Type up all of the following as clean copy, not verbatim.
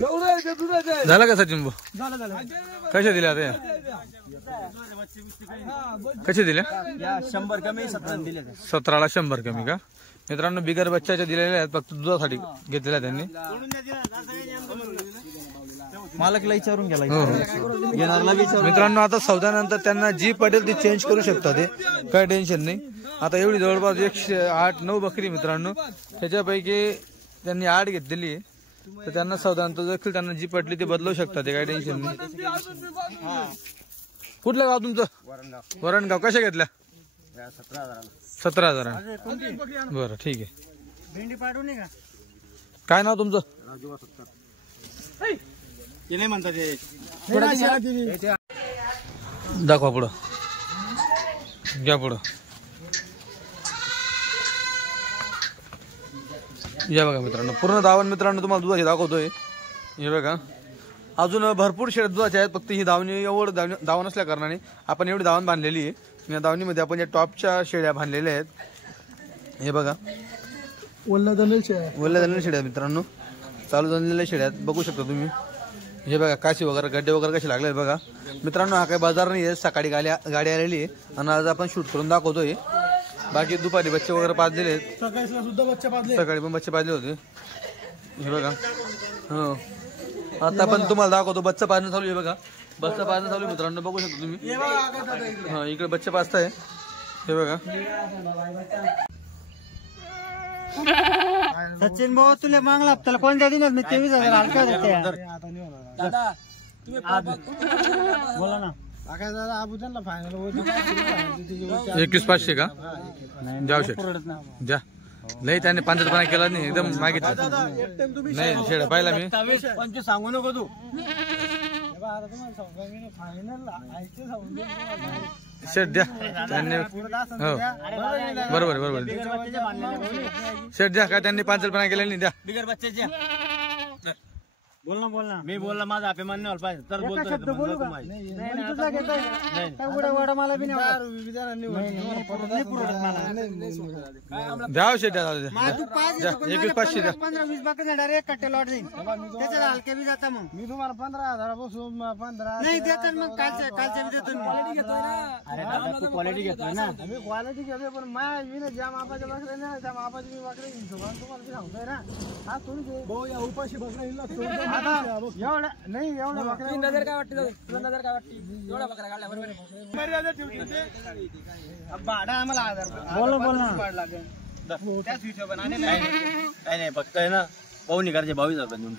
झालं का सचिन भाऊ? कशा दिल्या आता? कसे दिले? 100 कमी 17 दिले. 17ला 100 कमी का मित्रांनो? बिगर बच्चाच्या दिलेल्या आहेत, फक्त दुधासाठी घेतलेल्या त्यांनी. मालकला विचारून गेला मित्रांनो. आता सौद्यानंतर त्यांना जी पटेल ती चेंज करू शकतात, ते काही टेन्शन नाही. आता एवढी जवळपास 108-9 बकरी मित्रांनो, त्याच्यापैकी त्यांनी 8 घेतलेली आहे. तर त्यांना सौद्यानंतर देखील त्यांना जी पटली ती बदलू शकतात, ते काही टेन्शन नाही. कुठलं गाव तुमचं? वरणगाव. कशा घेतल्या? 17,000. बरं ठीक आहे. भेंडी पाठवू नये का? काय नाव तुमचं? ते नाही म्हणतात दाखवा पुढं, घ्या पुढं. या बघा मित्रांनो, पूर्ण दावण मित्रांनो तुम्हाला दुधाची दाखवतोय. हे बघा, अजून भरपूर शेड दुधाचे आहेत, फक्त ही दावणी एवढं दावण असल्या कारणाने आपण एवढी दावण बांधलेली आहे. या दावणीमध्ये आपण या टॉपच्या शेड्या बांधलेल्या आहेत. हे बघा, ओल्ला दनेल शेड्या मित्रांनो, चालू झालेल्या शेड्यात बघू शकता तुम्ही. हे बघा, काशी वगैरे गड्डे वगैरे कसे लागले बघा मित्रांनो. हा काही बाजार नाही आहे, सकाळी गाडी आलेली आहे आणि आज आपण शूट करून दाखवतोय. बाकी दुपारी बच्चे वगैरे पाजलेले आहेत, सकाळी पण बच्चे पाजले होते. हे बघा, हो आता पण तुम्हाला दाखवतो. बच्चा पाजणं चालू आहे बघा, बच्चा पाजणं चालू आहे मित्रांनो, बघू शकतो तुम्ही. हा, इकडे बच्चे पाजताय. हे बघा. सचिन भाऊ तुला मागला हप्त्याला कोणत्या दिनात मी 23,000 हलका देते. बोला ना. 21,500 का? जाऊ शेट द्या. लई त्याने पांचटपणा केला नाही, एकदम मागितलं नाही. शेड पाहिला मी. 25 सांगू नको तू. शेट द्या त्यांनी. हो बरोबर बरोबर. शेट द्या, काय त्यांनी पांचटपणा केला नाही, द्या. बिगर बच्चाच्या बोल ना. मी बोलला माझा अभिमान नाही पाहिजे तर बोलतो. द्या शेट द्या. 21,500 द्या. 15-20 बकऱ्या डायरेक्ट कट्टे लॉट जाईल, त्याच्यात हलके बी जाता. मग मी तुम्हाला 15,000 पासून 15 नाही देतात. मग कालच्या बी देतो. अरे दादा तू क्वालिटी घेतोय ना. आम्ही क्वालिटी घेतोय, पण मी ना ज्या मापाच्या बकऱ्या ना त्या मापाची मी बकऱ्या घेतो. तुम्हाला बी सांगतोय ना. हा तुम्ही भाऊ या उपाशी बकऱ्या एवढ्या नाही, एवढ्या बकऱ्या 3,000 काय वाटते? 3,000 काय वाटते? एवढ्या बकऱ्या काढल्या बरोबर. भाडा आम्हाला 1,000 बोल ना. त्याच हिशोबाने नाही फक्त आहे ना. पाहुणी करायचे 22,000 देऊन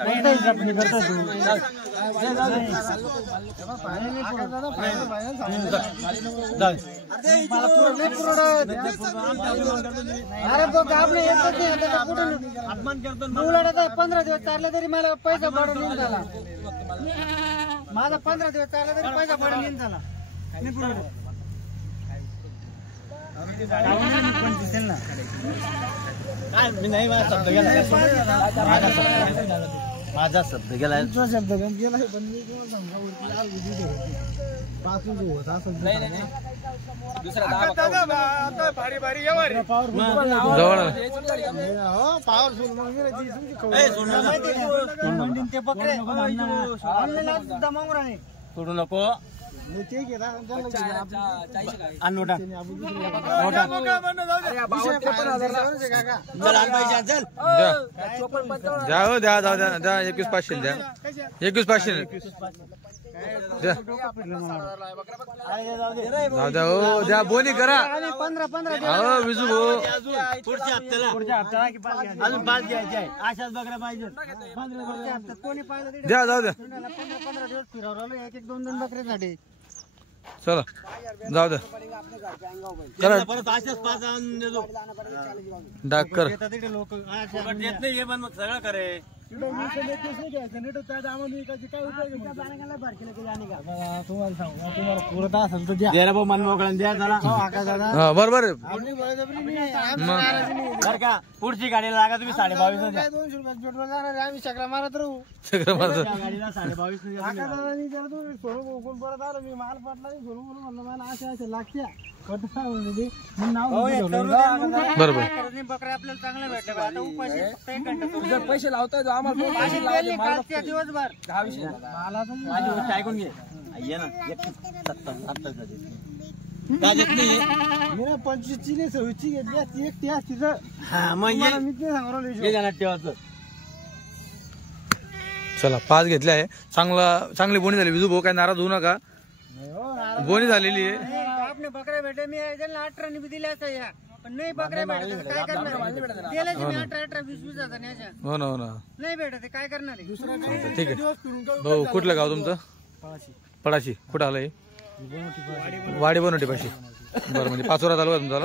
अपमान करतो. 15 दिवस चालले तरी मला पैसा पडून येऊन झाला. माझा 15 दिवस चालला तरी पैसा पडून येऊन झाला. मी नाही, माझा शब्द गेला. माझा शब्द गेला. शब्द गेला पण मी सोडू नको. द्या हो, द्या 21,500 द्या. 21,500 द्या. हो द्या, बोनी करा. 15 विजू भाऊ पुढच्या हप्त्याला अजून 5 घ्यायचे आहे. अशाच बकऱ्या पाहिजे. 15 हप्त्यात कोणी पाहिजे द्या. जाऊ द्या. 15 दिवस फिरवलं 1-2 बकऱ्यासाठी. चला जाऊ द्या. परत अशाच 5 आणून देतो. डाकर लोक येत नाही, पण मग सगळं करे. तुम्हाला पुरत असेल तर द्या. मन मोकळा द्या जरा. बरोबर बर का. पुढची गाडीला लागा तुम्ही 22,500 द्या. 200 रुपये पेट्रोल जाणार. आम्ही चक्रा मारत राहू. गाडीला 22,500 परत आलो. मी माल पटला नाही. सोडून म्हणलं मला असे लागत्या बरोबर. बकऱ्या आपल्याला चांगल्या भेटल्या. आता उपाशी पैसे लावताय कालच्या दिवसभर ऐकून घे ये ना 25ची नाही 26ची घेतली ती एक ती तिचं चला 5 घेतले आहे. चांगली बोनी झाली. विजू भाऊ काय नाराज होऊ नका, बोनी झालेली आहे. आपने बकऱ्या भेटे मी त्यांना 18 ने दिल्या असं या पण नाही बकऱ्या भेटत काय करणार दिले मी 18 20 हजार न्याच्या. हो ना हो ना नाही भेटत काय करणार आहे. ठीक आहे भाऊ. कुठलं गाव तुमचं? पडाशी. कुठं आलंय? वाडी बनवटी पाशी. बरं म्हणजे पाचोरा तालुका तुमचा?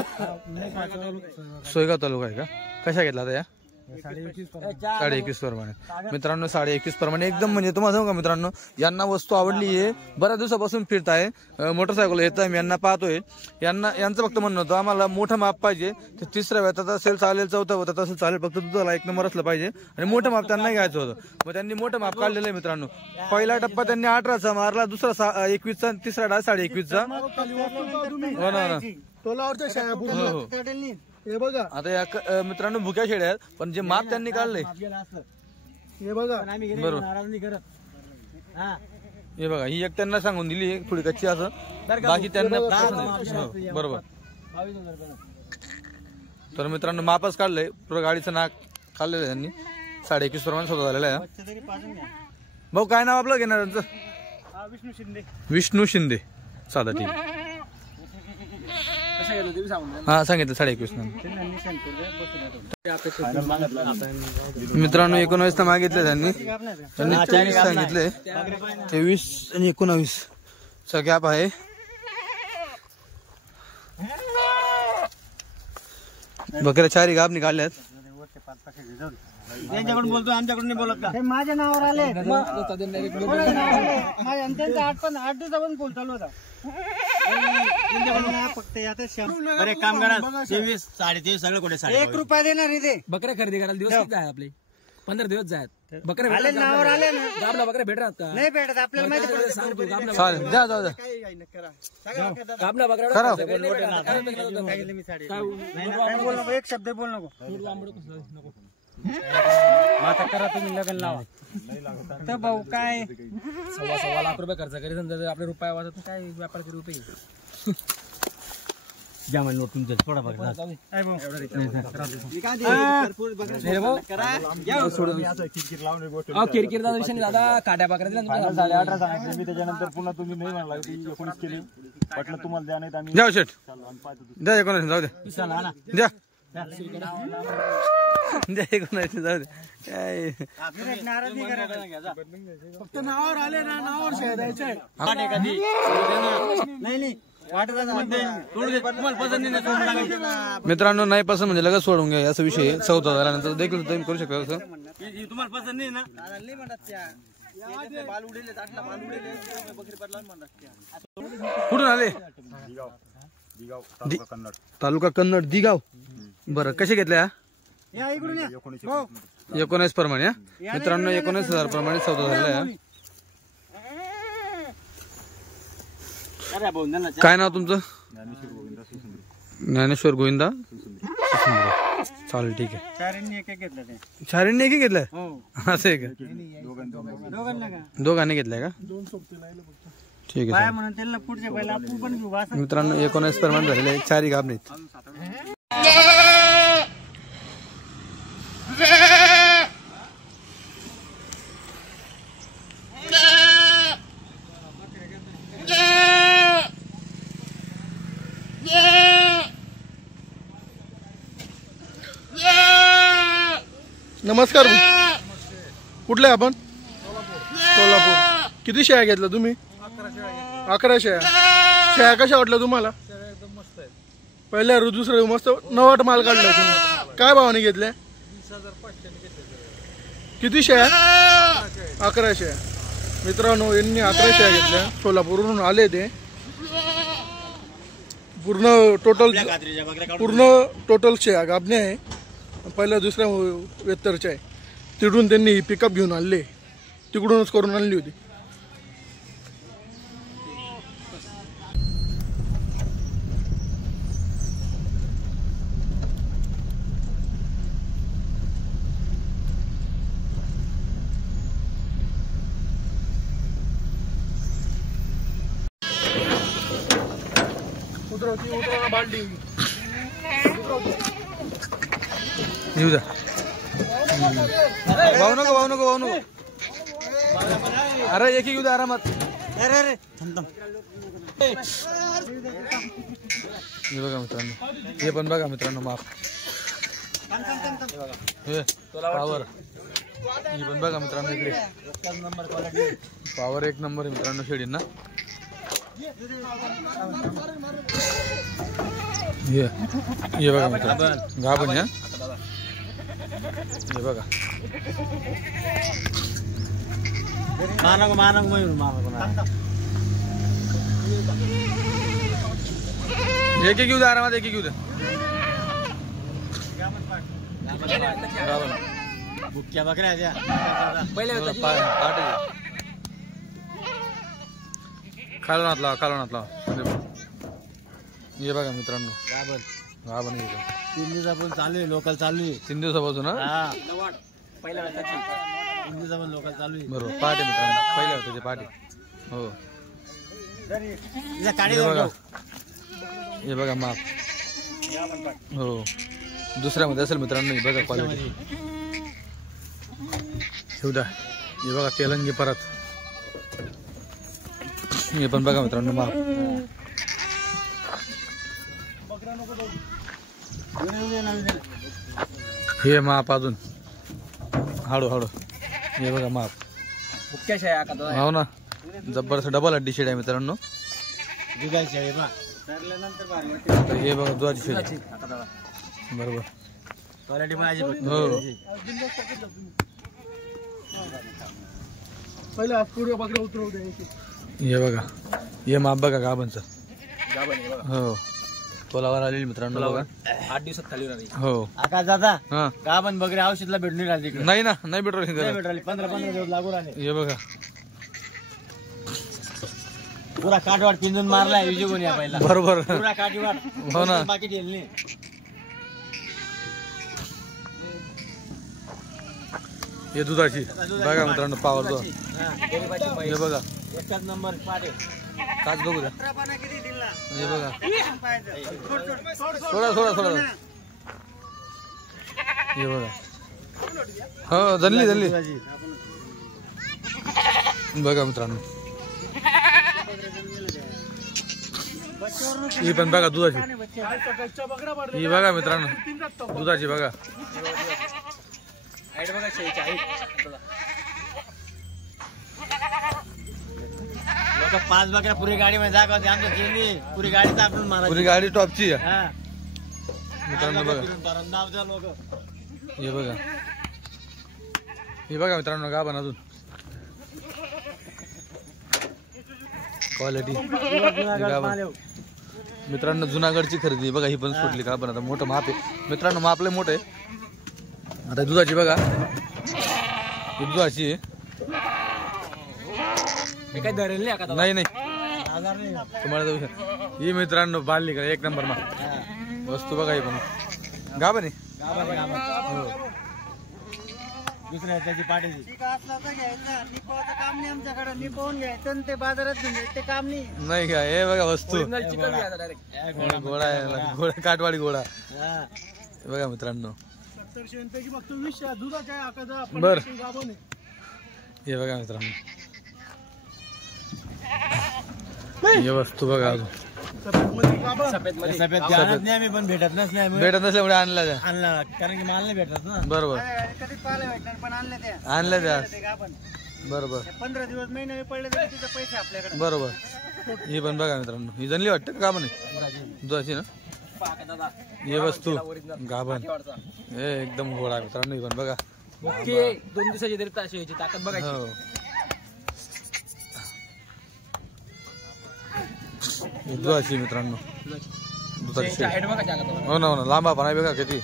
सोयगाव तालुका आहे का? कशा घेतला आता या? 21.5 प्रमाणे मित्रांनो. 21.5 प्रमाणे एकदम म्हणजे तुम्हाला सांगू का मित्रांनो, यांना वस्तू आवडली आहे. बऱ्याच दिवसापासून फिरताय, मोटरसायकल येत आहे. मी यांना पाहतोय. यांचं फक्त म्हणणं होतं आम्हाला मोठं माप पाहिजे. ते 3ऱ्या वेळात असेल चालेल, 4थ्या वेळात असेल चालेल, फक्त दुधाला 1 नंबर असलं पाहिजे आणि मोठं माप त्यांना घ्यायचं होतं. मग त्यांनी मोठं माप काढलेलं आहे मित्रांनो. पहिला टप्पा त्यांनी 18चा मारला, दुसरा 21चा, तिसरा डाळ 21.5चा. हो ना हे बघा आता या मित्रांनो भुक्या शेळ्या आहेत, पण जे माप त्यांनी काढलंय हे बघा बरोबर. हे बघा ही एक त्यांना सांगून दिली थोडी कच्ची असं, बाकी त्यांना बरोबर. तर मित्रांनो मापच काढलंय, पुरं गाडीचं नाक काढलेलं आहे त्यांनी. 21.5 प्रमाणे स्वतः झालेलं आहे. भाऊ काय नाव आपलं घेणार त्यांचं? विष्णू शिंदे. विष्णू शिंदे. साधा ठीक आहे. हा सांगितलं 21.5 मित्रांनो. 19 मागितले त्यांनी 24 सांगितले. 23 आणि 19 चा गॅप आहे. बकऱ्या 4 गाब निघाल्यात. त्यांच्याकडून बोलतो आमच्याकडून नाही बोलत का? हे माझ्या नावावर आले माझ्या 8 दिवसापासून फोन चालू होता. फक्त बरं एक काम करा 23 23.5 सगळं कुठे 1 रुपया देणार नाही ते. बकऱ्या खरेदी करायला दिवस किती आहे आपले? 15 दिवस जायत. बकऱ्या आले नावावर आले ना गाबला बकऱ्या भेटतात का? नाही भेटत आपल्याला माहिती पडत. चालेल द्या जाऊ द्या. गाबला बकऱ्या खरं बोल नको, एक शब्द बोल नको. आता करा तुम्ही लग्न लावा तर भाऊ काय 1.25 लाख रुपये खर्च करी समजा आपले रुपये वाजत काय व्यापाराचे रुपये द्या म्हणजे नोट तुमचं थोडा बघा. किरकिर विषय दादा काट्या बकऱ्या दिल्या 18.5 सांगितले मी, त्याच्यानंतर पुन्हा तुम्ही नाही म्हणला 19 केली वाटलं तुम्हाला द्या नाही आम्ही द्या शेट द्या 19 जाऊ द्या. द्या द्या 19 जाऊ द्या. काय नाराज नाही करायचा. फक्त नावावर आले ना, नावावर शेअर द्यायचे नाही मित्रांनो. नाही पसंत म्हणजे लगेच सोडून घ्या असं विषय. 14 झाल्यानंतर देखील तुम्ही करू शकता असं. तुम्हाला पसंत नाही ना? कुठून आले? तालुका कन्नड दिगाव. बरं कसे घेतल्या? या इकडून या. हो. 19 प्रमाणे मित्रांनो. 19,000 प्रमाणे 14 झालेला आहे. काय नाव तुमचं? ज्ञानेश्वर गोविंदा. चालेल ठीक आहे. 4 एक घेतलं ते. 4 एक घेतलंय हो. असं आहे का? दोघांना का दोघांनी घेतलंय का? ठीक काय आहे. म्हणून त्यांना पुढच्या पहिला आपण पण घेऊ असं. मित्रांनो 19 प्रमाणे झालेले 4 गाब नाहीत. नमस्कार. कुठले आपण? सोलापूर. किती शेळ्या घेतल्या तुम्ही? 11 शेळ्या. शेळ्या कशा वाटल्या तुम्हाला? पहिल्या दुसऱ्या मस्त नवाट माल काढला तुम्ही. काय भावाने घेतल्या? किती शेळ्या? 11 शेळ्या. मित्रांनो यांनी 11 शेळ्या घेतल्या. सोलापूरवरून आले ते. पूर्ण टोटल शेळ्या गाभणे आहे. पहिल्या दुसऱ्या वेतरच्या आहे. तिकडून त्यांनी पिकअप घेऊन आणले, तिकडूनच करून आणली होती. उतरव बाल्टी येऊ द्या. वाहू नको. अरे एक येऊ द्या आरामात. अरे थांब. हे बघा मित्रांनो, हे पण बघा मित्रांनो माप. हे पावर ही पण बघा मित्रांनो इकडे पावर एक नंबर आहे मित्रांनो शेळींना. हे बघा मित्रांनो गाभण या. हे बघा मानक मयूर एक घेऊ द्या आरामात. एक घेऊ द्या. बुक्या बकऱ्या खालून हातला. हे बघा मित्रांनो गाभण 3 दिवसापासून चालू आहे. लोकल चालू आहे 3 दिवसापासून. पहिल्या 3 दिवसापासून लोकल चालू आहे. बरोबर पहाटे मित्रांनो पहिल्या होते पहाटे. हो हे बघा माप. हो दुसऱ्यामध्ये असेल मित्रांनो. हे बघा क्वालिटी. ठेवदा हे बघा तेलंगी परत. हे पण बघा मित्रांनो माप. हे माप अजून हळू. हे बघा माप. हो ना जबरदस्त डबल हड्डी शेड आहे मित्रांनो. हे बघा दुधाची शेड बरोबर. हो पहिले पुढे बकऱ्या उतरवू द्यायची. हे बघा हे माप बघा गाभणचं. हो तोलावर आलेली मित्रांनो बघा. 8 दिवसात खाली राहिली. हो आकाश दादा हा गाभण बकरी औषधला भेटून राहिली तिकडे. नाही पेट्रोल. भेटून राहिली 15 दिवस लागू राहिले. हे बघा पुरा काठवाट पिंजून मारलाय विजय या पहिला. बरोबर. पुरा काठवाट. हो ना. बाकी ठेल नाही. हे दुधाची बघा मित्रांनो पावर दो. हे बघा एकच नंबर पाटे. काच बघू द्या. हे बघा थोडा. हे बघा हो जनली बघा मित्रांनो. ही पण बघा दुधाची. ही बघा मित्रांनो दुधाची बघा. लोक 5 बकऱ्या पुरी गाडी मध्ये दाखवते. आमच्या केली पुरी गाडी आपण मारा. पुरी गाडी टॉपची आहे हा मित्रांनो बघा. लोक हे बघा मित्रांनो गाभण अजून क्वालिटी. मित्रांनो जुनागडची खरेदी बघा. ही पण सुटली गाभण. आता मोठं माप आहे मित्रांनो. माप लय मोठं आहे. आता दुधाची बघा. ही दुधाची आहे. काही धरेल नाही आता. नाही तुम्हाला जाऊ शकता. ही मित्रांनो बालली का एक नंबर मा वस्तू बघा. ही पण गाभण आहे. हो दुसऱ्या त्याची पाठीची काम नाही आमच्याकडे. निपवून घ्यायचं आणि ते बाजारात घेऊन जायचं ते काम नाही का. हे बघा वस्तू चिकन घ्यायचा डायरेक्ट. घोडा आहे. काठवाडी घोडा. हे बघा मित्रांनो 70 पैकी फक्त 20 दुधाच्या आकाचा. बर हे बघा मित्रांनो. हे वस्तू बघा अजून सफेद नाही. आम्ही पण भेटत नाही. भेटत नसल्यामुळे आणला आणला कारण की माल नाही भेटत ना. बरोबर कधी पाहायला भेटणार पण आणलं त्या बरोबर. 15 दिवस महिने पडले तर तिचे पैसे आपल्याकडे. बरोबर. ही पण बघा मित्रांनो. ही जनली वाटतं का म्हणे दुधाची ना. हे वस्तू गाभण हे एकदम घोडा मित्रांनो. ही पण बघा. 2 दिवसाची तरी ताशी ताकद बघायची. हो दुधाची मित्रांनो. दुधाची हाईट बघा जागा. हो ना लांबा पण आहे बघा किती.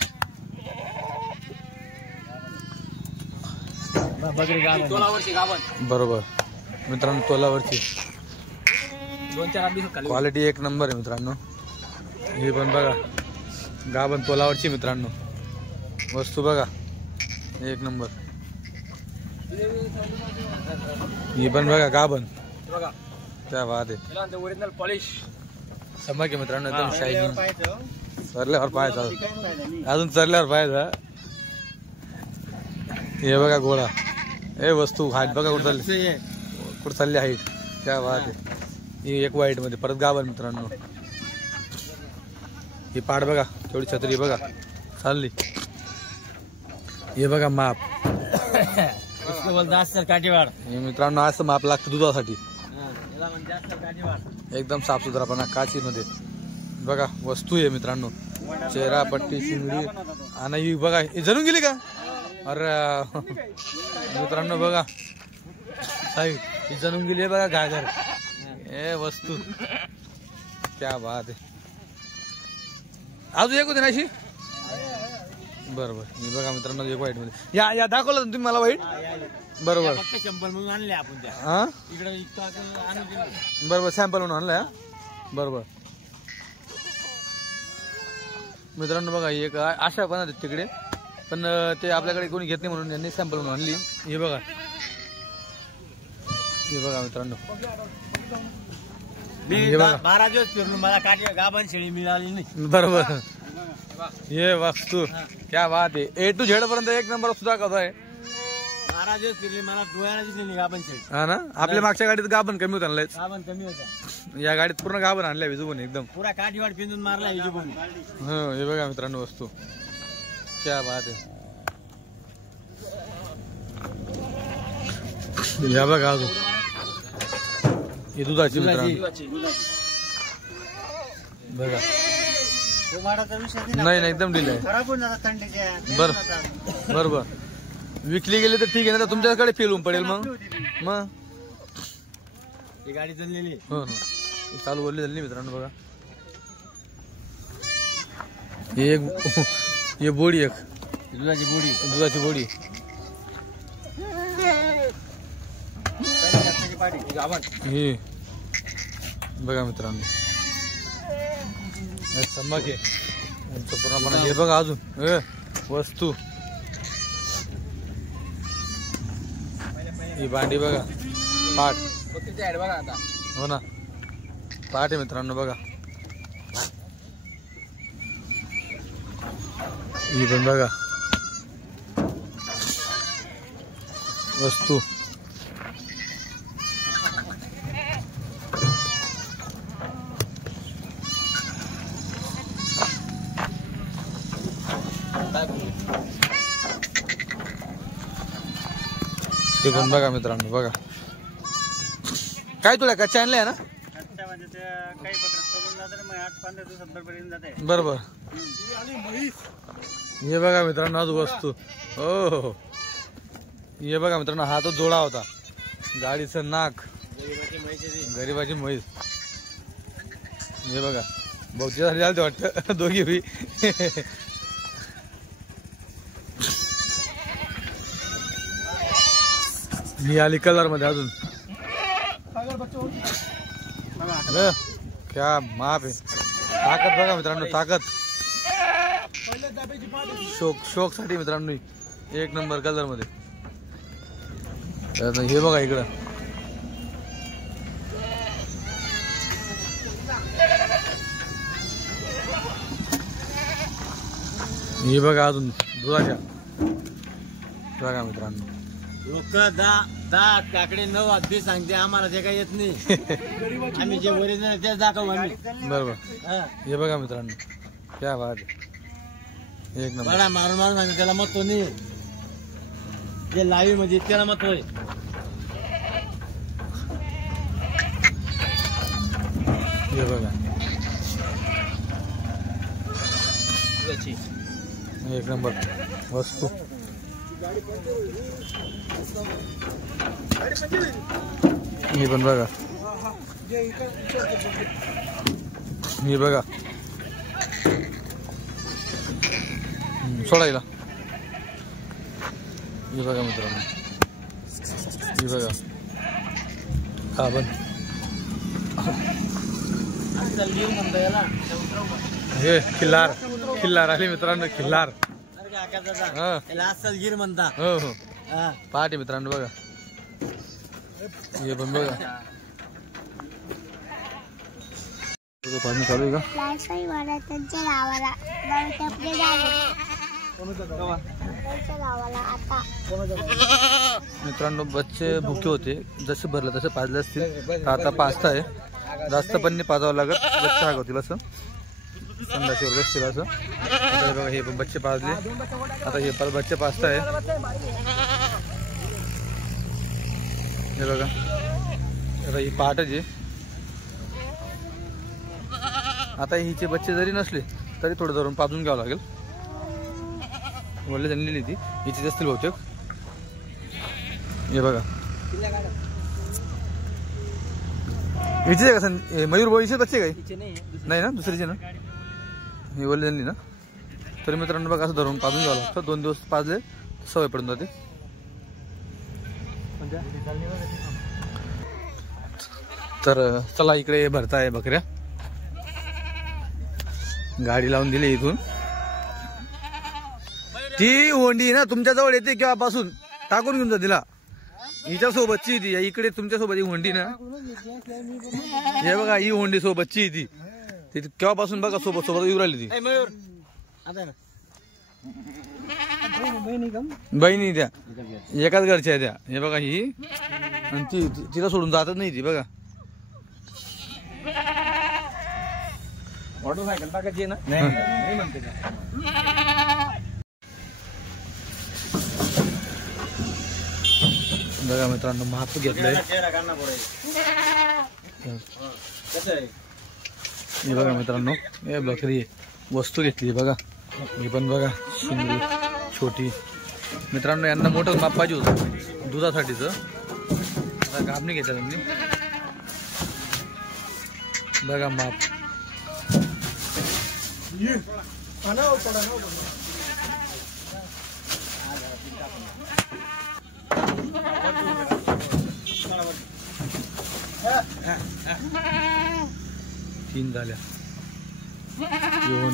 तोलावरची गाभण. बरोबर मित्रांनो तोलावरची 2-4 दिवसात खाली. क्वालिटी एक नंबर आहे मित्रांनो. ही पण बघा गाभण तोलावरची मित्रांनो. वस्तू बघा एक नंबर. ही पण बघा गाभण. बघा क्या बात आहे. ओरिजिनल पॉलिश चमक आहे मित्रांनो एकदम शायनिंग. पाहायचं चरल्यावर पाहायचा काही फायदा नाही. अजून चरल्यावर पाहायचा. हे बघा गोळा हे वस्तू हाईट बघा कुठं चालली कुठं चालली हाईट. क्या बात आहे. ही एक वाईट मध्ये परत गाभण मित्रांनो. ही पाड बघा तेवढी छत्री बघा चालली. हे बघा माप इसको बोलता अस्सल काठीवाड. हे मित्रांनो असं माप लागतं दुधासाठी. याला म्हणते अस्सल काठीवाड. एकदम साफसुथरापणा काचीमध्ये बघा वस्तू आहे मित्रांनो. चेहरा पट्टी शिंगडी आणि ही बघा ही जळून गेली का. अरे मित्रांनो बघा साईड ही जळून गेली आहे बघा गागर. हे वस्तू क्या बात आहे. अजून एक होती ना अशी. बरोबर हे बघा मित्रांनो एक वाईट मध्ये या दाखवलं तुम्ही मला वाईट. बरोबर फक्त शंभर म्हणून आणले आपण त्या हा इकडे आणून दिले. बरोबर सॅम्पल म्हणून आणलाय. बरोबर मित्रांनो बघा एक आशा पण आहेत तिकडे पण ते आपल्याकडे कोणी घेत नाही म्हणून यांनी सॅम्पल म्हणून आणली. हे बघा मित्रांनो मी हे बघा. 12 दिवस फिरून मला काठी गाभण शेळी मिळाली नाही. बरोबर हे वस्तू क्या बात आहे. A to Z पर्यंत एक नंबर सुद्धा कसा आहे. 12 दिवस फिरले मला डोळ्याला दिसली नाही गाभण शेळी. हा ना आपल्या मागच्या गाडीत गाभण कमी होत आणलाय. गाभण कमी होता. या गाडीत पूर्ण गाभण आणल्या विजून एकदम. पुरा काठीवाड पिंजून मारला हिजोबून. हो हे बघा मित्रांनो वस्तू क्या बात आहे. या बघा अजून ही दुधाची मित्रांनो बघा. उमाडाचा विषय नाही एकदम डिल आहे. खराब होऊन जातात थंडीच्या. बरोबर विकली गेली तर ठीक आहे ना तर तुमच्याकडे फेलून पडेल मग. ही गाडी चाललेली. हो ना चालू बोलली झाली मित्रांनो बघा. एक बोडी एक दुधाची बोडी हे बघा मित्रांनो चमक आहे पूर्णपणे. हे बघा अजून वस्तू ही भांडी बघा पाठ बघा आता. हो ना पाठ आहे मित्रांनो बघा. ही पण बघा वस्तू ते पण बघा मित्रांनो बघा. काय तुला कच्चा आणलंय ना. काही पत्र 8-15 दिवसात पर्यंत जाते. बरोबर हे बघा मित्रांनो आज वस्तू. हो हे बघा मित्रांनो हा तो जोडा होता गाडीचं नाक गरीबाची म्हैस. हे बघा बहुतेक झाली आलते वाटतं दोघी बी. ही आली कलर मध्ये अजून क्या माप आहे. ताकद बघा मित्रांनो ताकद शोक साठी मित्रांनो एक नंबर कलर मध्ये. हे बघा इकडं हे बघा अजून दुधाच्या बघा मित्रांनो. लोक 10 काकडे 9 अगदी सांगते आम्हाला जे काही येत नाही. आम्ही जे ओरिजिनल तेच दाखवू आम्ही. बरोबर हा. हे बघा मित्रांनो क्या बात आहे. एक नंबर बडा मारून आम्ही त्याला महत्व नाही. जे लावी म्हणजे त्याला महत्व आहे. हे बघा एक नंबर वस्तू. हे पण बघा हे बघा सोडायला. हे बघा मित्रांनो हे बघा हा पण हे खिल्लार आली मित्रांनो खिल्लार. अस्सल गिर म्हणता. हो हो पहाटे मित्रांनो बघा हे पण बघा पाणी चालू आहे का? त्यांच्या गावाला आता मित्रांनो बच्चे भुके होते, जसे भरलं तसे पाजले असतील. आता पाजता आहे, जास्त पण नाही पाजावं लागत, बच्चे हागवतील असं संडाशीवर बसतील असं. आता हे बघा हे पण बच्चे पाजले, आता हे परत बच्चे पाजताय. हे बघा आता ही पहाटच आहे. आता हिचे बच्चे जरी नसले तरी थोडं धरून पाजून घ्यावं लागेल. वल्ले जणलेली ती हिचीच असतील बहुतेक. हे बघा हिचीच आहे का मयूर भाऊ? हिचेच बच्चे काही नाही ना, दुसरीचे ना, ही वल्ले जणली ना. तरी मित्रांनो बघा असं धरून पाजून घ्यावं लागतं. 2 दिवस पाजले सवय पडून जाते. तर चला इकडे भरताय बकऱ्या. गाडी लावून दिली इथून. ती होंडी ना तुमच्या जवळ येते केव्हापासून, टाकून घेऊन जा तिला. हिच्या सोबतची ती इकडे तुमच्या सोबत ही होंडी ना, हे बघा ही होंडी सोबतची ती केव्हापासून बघा सोबत सोबत येऊ राहिली ती. बहिणी त्या एकाच घरच्या आहे त्या. हे बघा ही आणि ती तिला सोडून जातच नाही ती. बघा मोटरसायकल टाकायची ना, नाही म्हणते का? बघा मित्रांनो माप घेतलंय. हे बघा मित्रांनो हे बकरी वस्तू घेतली बघा. ही पण बघा शिंगडी छोटी. मित्रांनो यांना मोठं माप पाहिजे होतं दुधासाठीच. आता कापणी घेतलं त्यांनी. बघा माप. तीन झाल्या.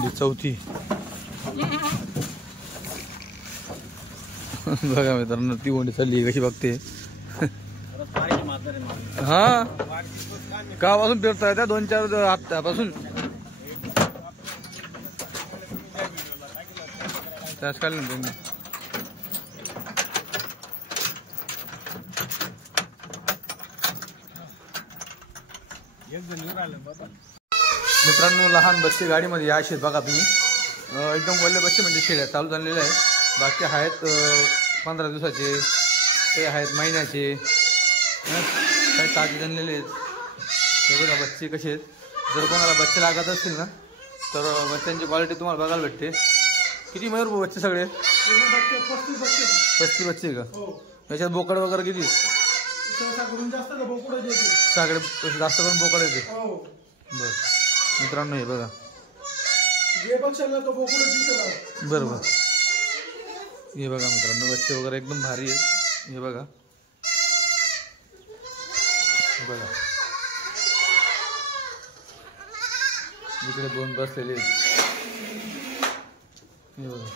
ही चौथी. बघा मित्रांनो ती होंडी चालली कशी बघते. हा कापासून फिरताय त्या 2-4 हप्त्यापासून. त्याच काय ना तुम्ही. मित्रांनो लहान बच्चे गाडीमध्ये या असे बघा तुम्ही. एकदम वल्ले बच्चे म्हणजे शेळ्या चालू झालेले आहेत. बाकी आहेत 15 दिवसाचे, ते आहेत महिन्याचे, काही ताजे जनलेले आहेत. हे बघा बच्चे कसे आहेत. जर कोणाला बच्चे लागत असतील ना तर बच्च्यांची क्वालिटी तुम्हाला बघायला भेटते. किती मयूर बच्चे सगळे? 35 बच्चे का? याच्यात बोकड वगैरे किती? सगळे जास्त करून बोकड येते. बर मित्रांनो हे बघा. बरोबर हे बघा मित्रांनो बच्चे वगैरे एकदम भारी आहेत. हे बघा बघा इकडे 2 बसलेले आहेत. हे बघा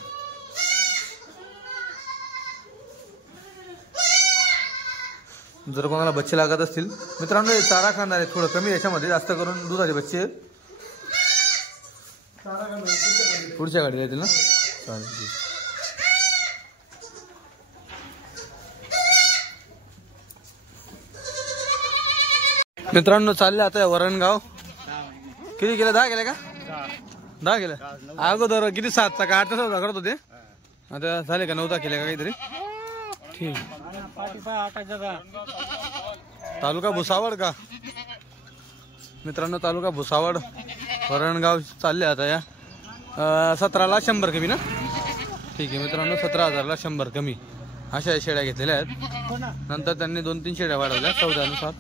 जर कोणाला बच्चे लागत असतील मित्रांनो हे चारा खाणार आहे. थोडं कमी याच्यामध्ये, जास्त करून दुधाचे बच्चे पुढच्या गाडीला येतील ना. चालेल. मित्रांनो चालले आता वरणगाव. किती गेले? 10 गेले का? 10 गेले. अगोदर किती 7चा का 8चा सौदा करत होते. आता झाले का 9-10 केले का काहीतरी. ठीक. तालुका भुसावळ का मित्रांनो? तालुका भुसावळ वरणगाव चालले आता या. 17ला 100 कमी ना. ठीक आहे मित्रांनो 17,000ला 100 कमी अशा शेळ्या घेतलेल्या आहेत. नंतर त्यांनी 2-3 शेळ्या वाढवल्या सौद्यानुसार.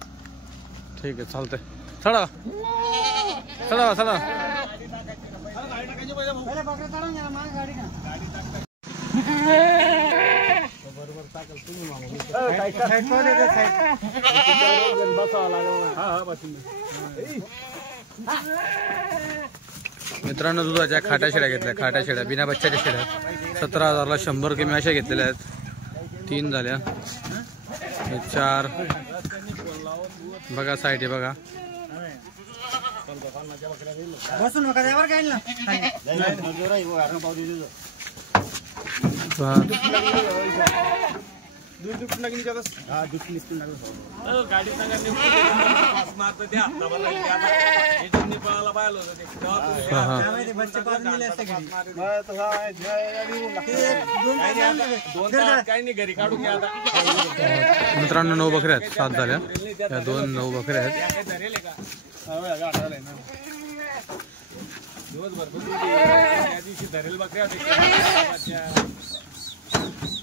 ठीक आहे चालतंय. चढा चढा चढा. मित्रांनो दुधाच्या खाट्या शेळ्या घेतल्या. खाट्या शेळ्या बिना बच्च्याच्या शेळ्या 17,000ला 100 कमी अशा घेतलेल्या आहेत. 3 झाल्या. 4 बघा साईड आहे बघा. बसून नका त्यावर काय ना बच्चे पाळून दिले असते घरी. काही नाही घरी काढून घ्या आता. मित्रांनो 9 बकऱ्या आहेत, 7 झाल्या. या 2 9 बकऱ्या आहेत. दिवसभर त्या दिवशी धरेल बकऱ्या होत्या.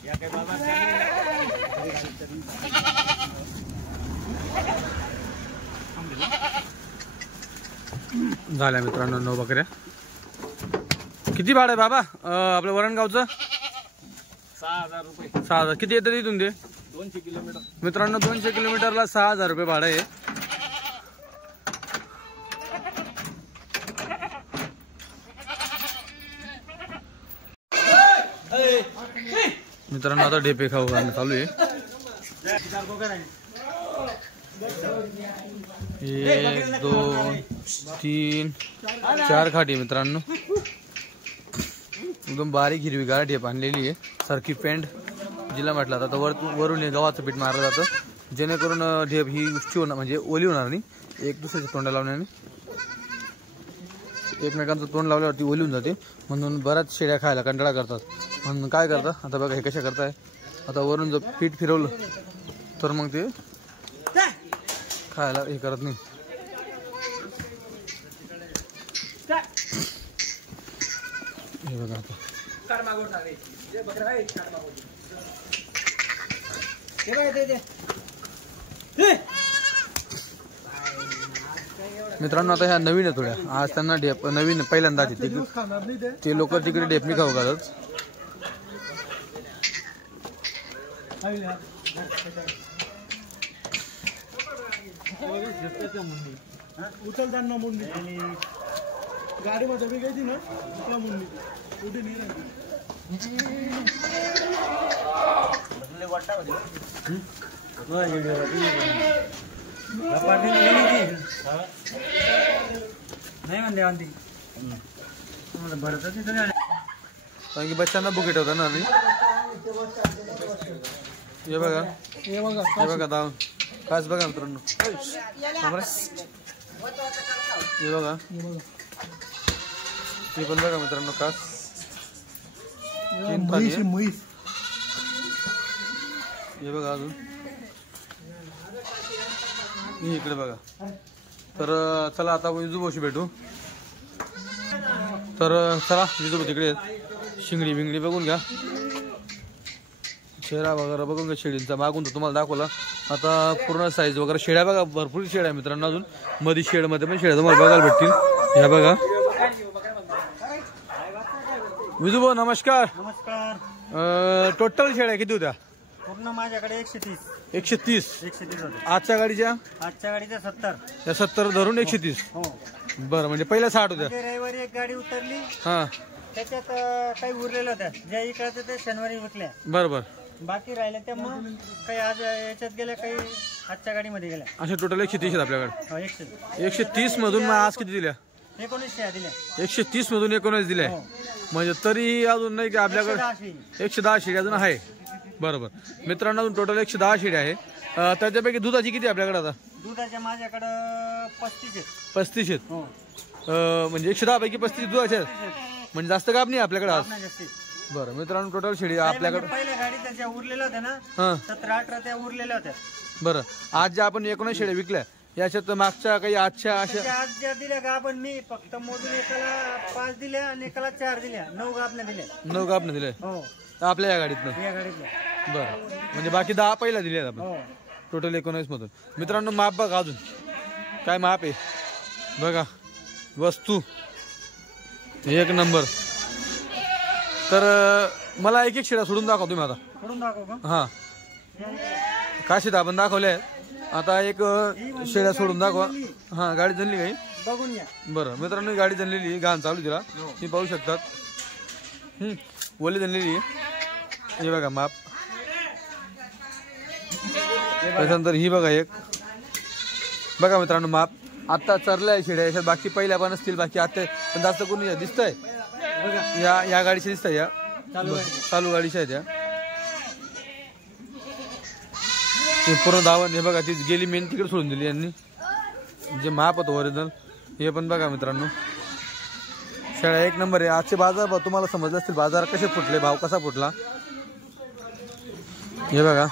या काही बाजार झाल्या मित्रांनो 9 बकऱ्या. किती भाडं आहे बाबा आपलं वरणगावचं? 6,000 रुपये. 6,000. किती येतं इथून ते? 200 किलोमीटर. मित्रांनो 200 किलोमीटरला 6,000 रुपये भाडं आहे. मित्रांनो आता ढेपे खाऊ घालणं चालू आहे. 1 2 3 4 खाटी मित्रांनो. एकदम बारीक हिरवीगार ढेप आणलेली आहे. सारखी पेंड जिला म्हटलं जातं. वरून गव्हाचं पीठ मारलं जातं जेणेकरून ढेप ही उष्टी होणार म्हणजे ओली होणार नाही. एक दुसऱ्याच्या तोंडा लावण्याने एकमेकांचं तोंड लावल्यावरती ओली होऊन जाते. म्हणून बऱ्याच शेळ्या खायला कंटाळा करतात. म्हणून काय करतात आता बघा हे कशा करताय. आता वरून जर पीठ फिरवलं तर मग ते खायला हे करत नाही. हे बघा आता मित्रांनो आता ह्या नवीन आहे थोड्या. आज त्यांना ढेप नवीन पहिल्यांदा ते लोक तिकडे ढेप नाही खाऊ घालत. उचलताना मुंडी गाडीमध्ये बी ना त्या मुंडी कुठे नाही कारण की बच्चांना बुकेट होता ना. हे बघा हे बघा दाव काच बघा मित्रांनो. हे बघा हे पण बघा मित्रांनो काच. हे बघा अजून इकडे बघा. तर चला आता विजूभाऊशी भेटू. तर चला विजूभाऊ तिकडे शिंगडी बिंगडी बघून घ्या. शेळ्या वगैरे बघून घ्या. शेळींचा मागून तर तुम्हाला दाखवला. आता पूर्ण साईज वगैरे शेळ्या बघा. भरपूर शेळ्या मित्रांनो. अजून मध्ये शेडमध्ये पण शेळ्या तुम्हाला बघायला भेटतील. ह्या बघा. विजूभाऊ नमस्कार. नमस्कार. टोटल शेळ्या किती होत्या? पूर्ण माझ्याकडे 130. 130. 130 होते. आजच्या गाडीच्या? आजच्या गाडीच्या 70. त्या 70 धरून 130. हो. बरं म्हणजे पहिल्या 60 होत्या. रविवारी एक गाडी उतरली. हा त्याच्यात काही उरलेल्या होत्या. ज्या इकडे ते शनिवारी विकल्या. बरोबर. बाकी राहिल्या त्या मग काही आज याच्यात गेल्या काही आजच्या गाडीमध्ये गेल्या. अशा टोटल 130 आहेत आपल्याकडे. हो 130. 130 मधून मग आज किती दिल्या? 19 दिल्या. 130 मधून 19 दिल्या. म्हणजे तरी अजून नाही का आपल्याकडे 110 शेळी अजून आहे. बरोबर मित्रांनो अजून टोटल 110 शेळी आहे. त्याच्यापैकी दुधाची किती आपल्याकडे आता? दुधाच्या माझ्याकडं 35 आहेत. 35 आहेत. हो. म्हणजे 110 पैकी 35 दुधाचे आहेत. म्हणजे जास्त काप नाही आपल्याकडे आज. बरं मित्रांनो टोटल शेळी आपल्याकडे पहिल्या गाडीत ज्या उरलेल्या होत्या ना हा 17-18 त्या उरलेल्या होत्या. बरं आज ज्या आपण 19 शेळ्या विकल्या याच्यात मागच्या काही आजच्या अशा आज ज्या दिल्या का आपण मी फक्त मोजून एकाला 5 दिल्या आणि एकाला 4 दिल्या. 9 गाभण्या दिल्या. 9 गाभणे दिले हो आपल्या या गाडीतनं. या गाडीतल्या. बरं म्हणजे बाकी 10 पहिला दिले आपण हो. टोटल 19 मधून. मित्रांनो माप बघा अजून काय माप आहे बघा. वस्तू एक नंबर. तर मला एक शेळ्या सोडून दाखवा तुम्ही आता. सोडून दाखव का? हा काशीत आपण दाखवले आहेत. आता एक शेळ्या सोडून दाखवा. हा गाडी जनली काही बघून घ्या. बरं मित्रांनो गाडी जनलेली घाण चालू तिला तुम्ही पाहू शकतात. ओली जनलेली हे बघा माप. त्याच्यानंतर ही बघा एक बघा मित्रांनो माप आता चरल्या शेड्या याच्यात, बाकी पहिल्या पण असतील, बाकी आता पण जास्त कोणी दिसतंय या गाडीच्या दिसतंय, या चालू गाडीच्या आहेत या. पूर्ण धावण हे बघा, ती गेली मेन तिकडे सोडून दिली यांनी, जे माप होतं ओरिजिनल. हे पण बघा मित्रांनो, शेळ्या एक नंबर आहे. आजचे बाजार तुम्हाला समजले असतील, बाजार कसे फुटले, भाव कसा फुटला हे बघा.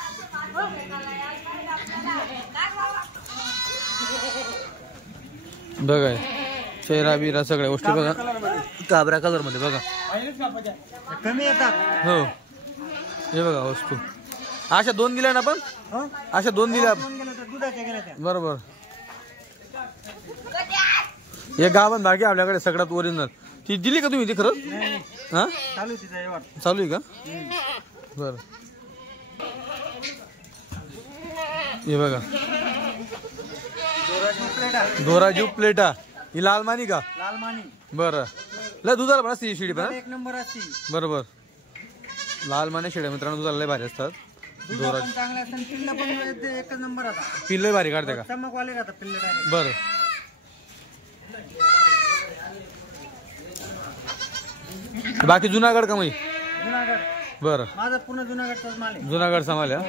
बघा चेहरा बिरा सगळ्या गोष्टी बघा, काबरा कलर मध्ये बघा, कमी येतात. हो हे बघा वस्तू अशा 2 दिल्या ना आपण, अशा 2 दिल्या बरोबर. हे गावन भागी आपल्याकडे सगळ्यात ओरिजिनल. ती दिली का तुम्ही ती खरंच? हा चालू आहे का? बर हे बघा दोराजू प्लेटा, ही लाल मानी का? लाल मानी. बरं लय दुधाला पण असते ही शिडी पण, एक नंबर असते बरोबर. लाल माने शेड्या मित्रांनो दुधाला लय भारी असतात. दोराजू चांगला असतात, पिल्ला पण एकच नंबर आता. पिल्ले भारी काढते का? चमकवाले राहतात पिल्ले डायरेक्ट. बरं बाकी जुनागड का मग? जुनागड. बरं माझा पूर्ण जुनागडचाच माल आहे. जुनागड सांभाळ्या.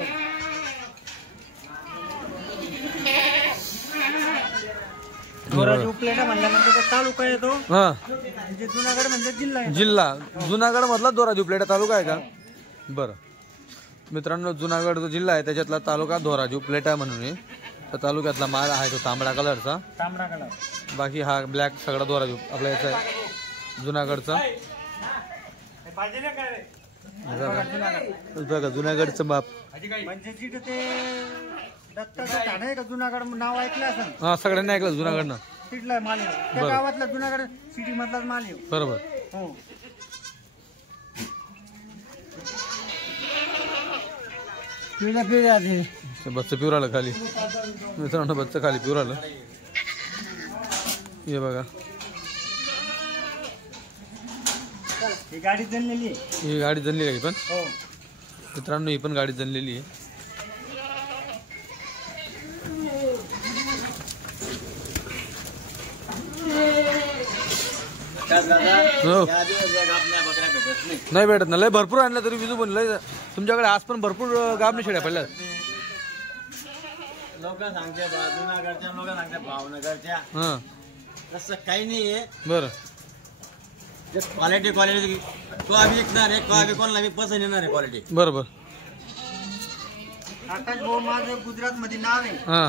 दोराजू प्लेटा म्हणल्यानंतर तो तालुका येतो, हा म्हणजे जुनागड म्हणजे जिल्हा आहे. जिल्हा जुनागड मधला दोराजू प्लेटा तालुका आहे का? बरं मित्रांनो, जुनागड जो जिल्हा आहे त्याच्यातला तालुका दोराजू प्लेटा म्हणून आहे. त्या तालुक्यातला माल आहे तो तांबडा कलरचा, तांबडा कलर. बाकी हा ब्लॅक सगळा दोराजू आपल्या याचा आहे जुनागडचा. बघा जुनागडचं माप, म्हणजे जिथे ते दत्ताचं झाड आहे का जुनागड नाव ऐकलं असेल, हा सगळ्यांनी ऐकलं जुनागडनं, तिथला माल आहे. त्या गावातला जुनागड सिटी मधलाच माल आहे. बरोबर. हो पिढ्या पिढ्या बच्चं पिवर आलं खाली मित्रांनो, बच्चं खाली पिवर आलं. हे बघा ही गाडी जणलेली आहे. ही गाडी जनलेली आहे पण हो मित्रांनो, ही पण गाडी जनलेली आहे. हो नाही भेटत ना, लय भरपूर आणलं तरी विजू पण लय तुमच्याकडे आज पण भरपूर गाबणी शेड्या पडल्या. लोक सांगते जुनागडच्या, लोक सांगते भावनगरच्या, हा तसं काही नाहीये. बरं क्वालिटी तो आम्ही विकणार आहे, तो आम्ही कोणाला मी पसंत येणार आहे क्वालिटी. बरोबर. आकाश भाऊ माझं गुजरात मध्ये नाव आहे. हा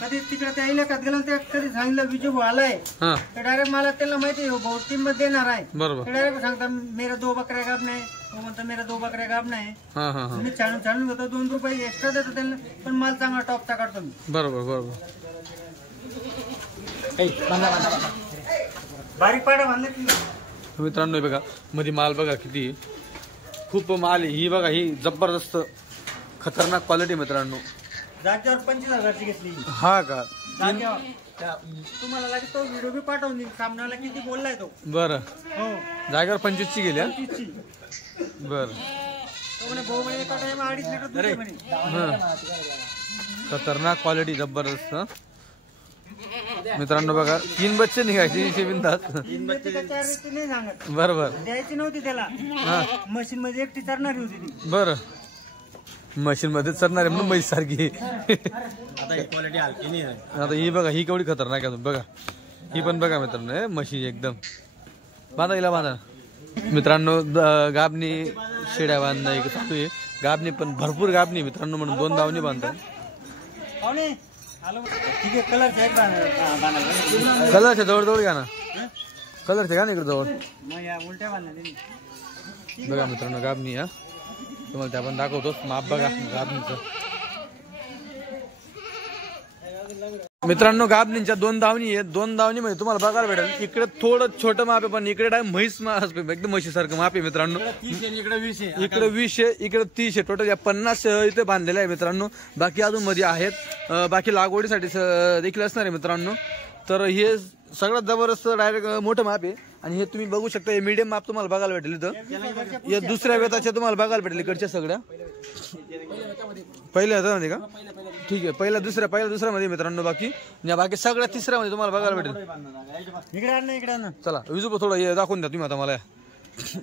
कधी तिकडे त्या इलाक्यात गेलो ते कधी सांगितलं विजू भाऊ आलाय, हा तर डायरेक्ट मला त्याला माहिती आहे भाऊ किंमत देणार आहे. बरोबर. डायरेक्ट सांगता मेरा 2 बकऱ्या गाबना आहे, तो म्हणतो मेरा 2 बकऱ्या गाबना आहे. हा हा हा मी छानून घेतो, 2 रुपये एक्स्ट्रा देतो त्यांना, पण माल चांगला टॉपचा काढतो मी. बरोबर बरोबर. बारीक पाड्या बांधले की मित्रांनो बघा मध्ये माल बघा किती खूप माल आहे. ही बघा ही जबरदस्त खतरनाक क्वालिटी मित्रांनो. जागेवर 25,000ची घेतली. हा का? जागेवर तुम्हाला लागेल तो व्हिडिओ बी पाठवून देईन, सामनाला किती बोललाय तो. बरं हो जागेवर 25ची गेली हा? 25ची. बरं तो म्हणे भाऊ म्हणे एका टाइम 2.5 लिटर दूध आहे म्हणे. हा खतरनाक क्वालिटी जबरदस्त. हा? मित्रांनो बघा 3 बच्चे निघायचे बिंदास. इनबत्ती का 4 रेती नाही सांगत, बरोबर. द्यायची नव्हती त्याला. हा मशीन मध्ये एकटी चरणारी होती ती. बरं मशीन मध्ये चढणार आहे म्हणून म्हैस सारखी. आता ही क्वालिटी हलकी नाही आहे. आता ही बघा ही केवढी खतरनाक आहे बघा. ही पण बघा मित्रांनो हे म्हशी एकदम. बांधा हिला बांधा मित्रांनो. गाबणी शेड्या बांधणं एक चालू आहे. गाबणी पण भरपूर गाबणी मित्रांनो, म्हणून 2 दावणी बांधतात. पाहुणे आलो ठीक आहे. कलरचे आहेत बांधायला. कलरच्या जवळ घ्या ना, कलरचे घ्या ना इकडे जवळ. मग या उलट्या बांधल्या. बघा मित्रांनो गाबणी हा, तुम्हाला त्या पण दाखवतो माप बघा गाबणीचं. मित्रांनो गाबणीच्या 2 दावणी आहेत. 2 दावणी मध्ये तुम्हाला बघायला भेटेल इकडे थोडं छोटं माप आहे, पण इकडे म्हैस एकदम म्हशीसारखं माप आहे मित्रांनो. इकडे 20 आहे. इकडे 20 आहे, इकडे 30 आहे. टोटल या 50 इथे बांधलेले आहे मित्रांनो. बाकी अजून मध्ये आहेत, बाकी लागवडीसाठी देखील असणार आहे मित्रांनो. तर हे सगळ्यात जबरदस्त डायरेक्ट मोठं माप आहे. आणि हे तुम्ही बघू शकता हे मीडियम माप तुम्हाला बघायला भेटेल इथं. या दुसऱ्या वेताच्या तुम्हाला बघायला भेटेल इकडच्या सगळ्या. पहिल्या वेतामध्ये का? ठीक आहे, पहिल्या दुसऱ्या मध्ये मित्रांनो बाकी बाकी सगळ्या तिसऱ्या मध्ये तुम्हाला बघायला भेटेल. इकडे चला विजू थोडं हे दाखवून द्या तुम्ही आता मला.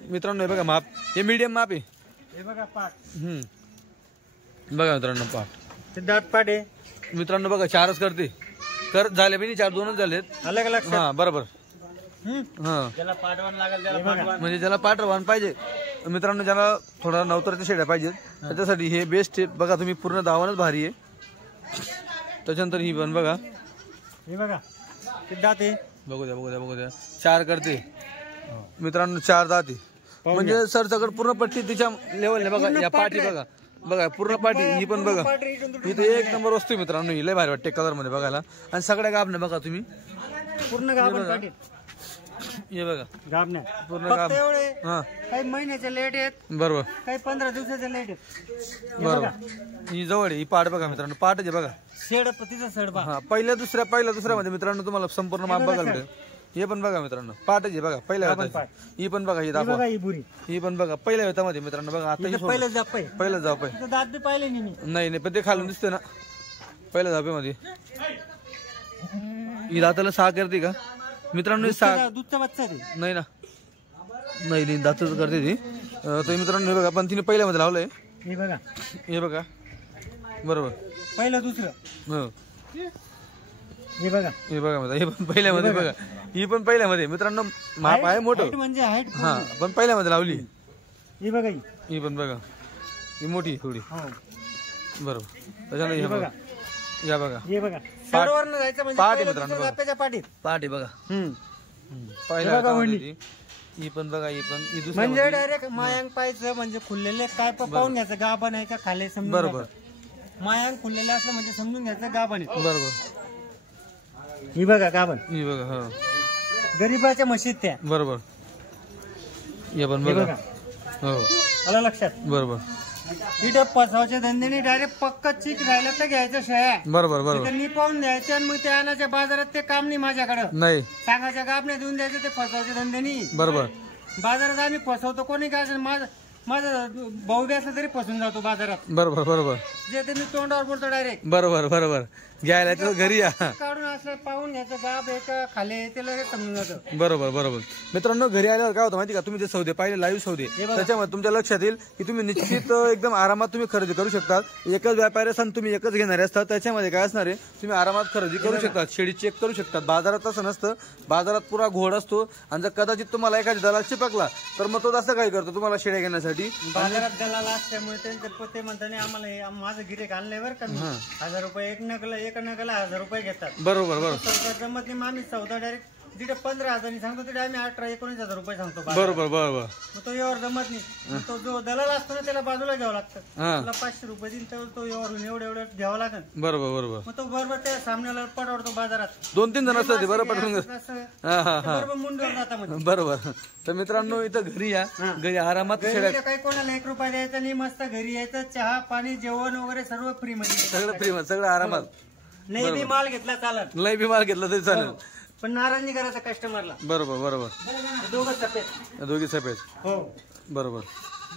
मित्रांनो हे बघा माप, हे मीडियम माप आहे. हे बघा पाट, बघा मित्रांनो पाट, ते दात पाट आहे मित्रांनो बघा 4च करते. झाले बी नाही 4, 2च झालेत. अलग अलग. हा बरोबर. हा त्याला पाटवान लागेल, त्याला म्हणजे ज्याला पाठवान पाहिजे मित्रांनो, ज्याला थोडा नवतरच्या शेड्या पाहिजेत त्याच्यासाठी हे बेस्ट आहे. बघा तुम्ही पूर्ण दावणच भारी आहे. त्याच्यानंतर ही पण बघा, हे बघा ते दात आहे. बघू द्या 4 करते मित्रांनो, 4 दात आहे. म्हणजे सरसकट पूर्ण पट्टी तिच्या लेवलने बघा. या पाठी बघा पूर्ण पाठी ही पण बघा. इथे एक नंबर वस्तू मित्रांनो, ही लय भारी वाटते कलर मध्ये बघायला. आणि सगळ्या गाभण्या बघा तुम्ही, पूर्ण गाभण पाटी. हे बघा गाभण्या पूर्ण फक्त गाभ. एवढे हा काही महिन्याचे लेट आहेत, बरोबर काही 15 दिवसाचे लेट आहेत. बरोबर. ही जवळ आहे, ही पाठ बघा मित्रांनो, पाठ आहे बघा. शेड तिचा शेड बघा. हा पहिल्या दुसऱ्या मध्ये मित्रांनो तुम्हाला संपूर्ण माप बघायला भेटेल. हे पण बघा मित्रांनो पाठ आहे बघा पहिल्या वेताची. ही पण बघा, ही दाखवा. बघा ही बुरी, ही पण बघा पहिल्या वेतामध्ये मित्रांनो बघा. आता ही पहिलं जाप आहे. पहिलं जाप आहे. तिथं दात बी पाहिले नाही मी. नाही पण ते खालून दिसते ना पहिल्या जापेमध्ये. ही दाताला 6 करते का मित्रांनो? 6 दूधचा बच्चा ते नाही ना, नाही दातच करते ती. तर मित्रांनो हे बघा, पण तिने पहिल्यामध्ये लावलंय. हे बघा, हे बघा बरोबर. पहिलं दुसरं. हो हे बघा, हे बघा मित्र, हे पण पहिल्यामध्ये बघा. ही पण पहिल्यामध्ये मित्रांनो माप आहे मोठं. हाईट म्हणजे हाईट. हा पण पहिल्यामध्ये लावली. हे बघा ही पण बघा, ही मोठी थोडी. हो बरोबर. त्याच्यानंतर हे बघा, या बघा हे बघा. शेडवरनं जायचं म्हणजे पाट आहे पहिलं मित्रांनो दुसरं बघा. जापेच्या पाटीत. पाठ आहे बघा. हे बघा वंडी. ही पण बघा, ही पण ही म्हणजे दुसरी. डायरेक्ट मायांग पाहायचं म्हणजे खुललेले काय पाहून घ्यायचं गाभण आहे का खाली समजून बरोबर घ्यायचं. मायांग खुललेलं असलं म्हणजे समजून घ्यायचं गाभण आहे. बरोबर. ही बघा गाभण, ही बघा. हो गरीबाच्या म्हशीत त्या. बरोबर. हे पण हे बघा. बघा, हो आलं लक्षात. बरोबर इथे पसावच्या धंद्याने डायरेक्ट पक्क चिक राहिलं तर घ्यायचं शेळ्या. बरोबर बरोबर. तिथे निपावून द्यायचं आणि मग ते आणायच्या बाजारात ते काम नाही माझ्याकडं. नाही सांगायच्या गाभण्या देऊन द्यायचं ते फसवायच्या धंद्यानी. बरोबर बाजारात आम्ही फसवतो कोणी काय असेल, माझा भाऊ बी असला तरी फसून जातो बाजारात. बरोबर बरोबर जे ते मी तोंडावर बोलतो डायरेक्ट. बरोबर बरोबर. घ्यायला तर घरी या. काढून असलं पाहून घ्यायचं गाभ एक खाले ते लगेच समजून जातं. बरोबर बरोबर. मित्रांनो घरी आल्यावर काय होतं माहिती का, तुम्ही जे सौदे पाहिले लाईव्ह सौदे त्याच्यामध्ये तुमच्या लक्षात येईल की तुम्ही निश्चित एकदम आरामात तुम्ही खरेदी करू शकतात. एकच व्यापारी असताना तुम्ही एकच घेणारे असतात. त्याच्यामध्ये काय असणार आहे, तुम्ही आरामात खरेदी करू शकतात. शेळी चेक करू शकतात. बाजारात तसं नसतं. बाजारात पुरा घोड असतो आणि जर कदाचित तुम्हाला एखादी दलाल चिपकला तर मग तो असं काय करतो तुम्हाला शेळ्या घेण्यासाठी. बाजारात दलाल असल्यामुळे त्यांचे पोते म्हणताना आम्हाला माझं गिरेक आणल्यावर कमी 1000 रुपये एक नकला 1000 रुपये घेतात. बरोबर बरोबर. सौदा जमत नाही, आम्ही सौदा डायरेक्ट जिथे 15,000 सांगतो तिथे आम्ही 18-19,000 रुपये सांगतो. बरोबर बरोबर. मग तो यावर जमत नाही. मग तो जो दलाल असतो ना त्याला बाजूला घ्यावं लागतं. हा तुला 500 रुपये देईल तर तो यावरून एवढं घ्यावं लागेल. बरोबर बरोबर. मग तो बरोबर त्या सामन्याला पडवतो बाजारात. 2-3 जण असतात ते बरोबर पटकन. हा हा हा बरोबर मुंडवर जाता म्हणजे. बरोबर. तर मित्रांनो इथं घरी या, घरी आरामात शेळ्या घरी काही कोणाला 1 रुपया द्यायचा नाही. मस्त घरी यायचं, चहा पाणी जेवण वगैरे सर्व फ्री मध्ये. सगळं फ्री मध्ये, सगळं आरामात. नाही बी माल घेतला चालत, लय बिमार घेतला तरी चालेल. पण नाराज नाही करायचा कस्टमरला. बरोबर बरोबर. दोघं सफेद. दोघी सफेद. हो बरोबर.